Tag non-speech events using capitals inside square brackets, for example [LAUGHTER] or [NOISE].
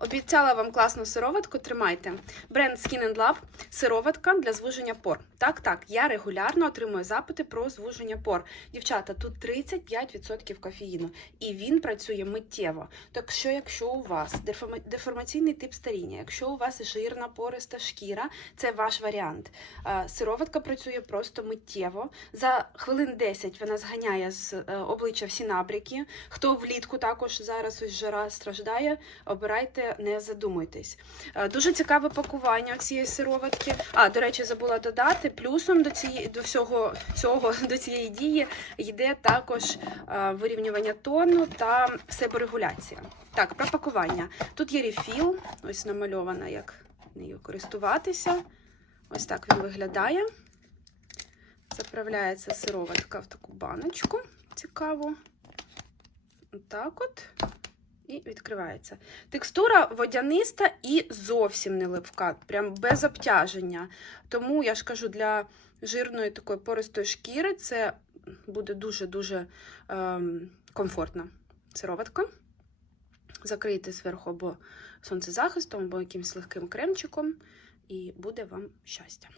Обіцяла вам класну сироватку, тримайте. Бренд Skin and Lab – сироватка для звуження пор. Так, так, я регулярно отримую запити про звуження пор. Дівчата, тут 35% кофеїну, і він працює миттєво. Так що, якщо у вас деформаційний тип старіння, якщо у вас жирна пориста шкіра, це ваш варіант. Сироватка працює просто миттєво. За хвилин 10 вона зганяє з е, обличчя всі набряки. Хто влітку також зараз ось жара страждає, обирайте, не задумуйтесь. Е, Дуже цікаве пакування цієї сироватки. А, до речі, забула додати. Плюсом до цієї до всього цього [LAUGHS] до цієї дії йде також е, вирівнювання тону та себорегуляція. Так, про пакування. Тут є рефіл, ось намальована, як нею користуватися. Ось так він виглядає. Заправляється сироватка в таку баночку цікаву. Отак от. І відкривається. Текстура водяниста і зовсім не липка, прям без обтяження. Тому я ж кажу, для жирної такої пористої шкіри це буде дуже-дуже ем, комфортна сироватка. Закрийте зверху або сонцезахистом, або якимось легким кремчиком, і буде вам щастя.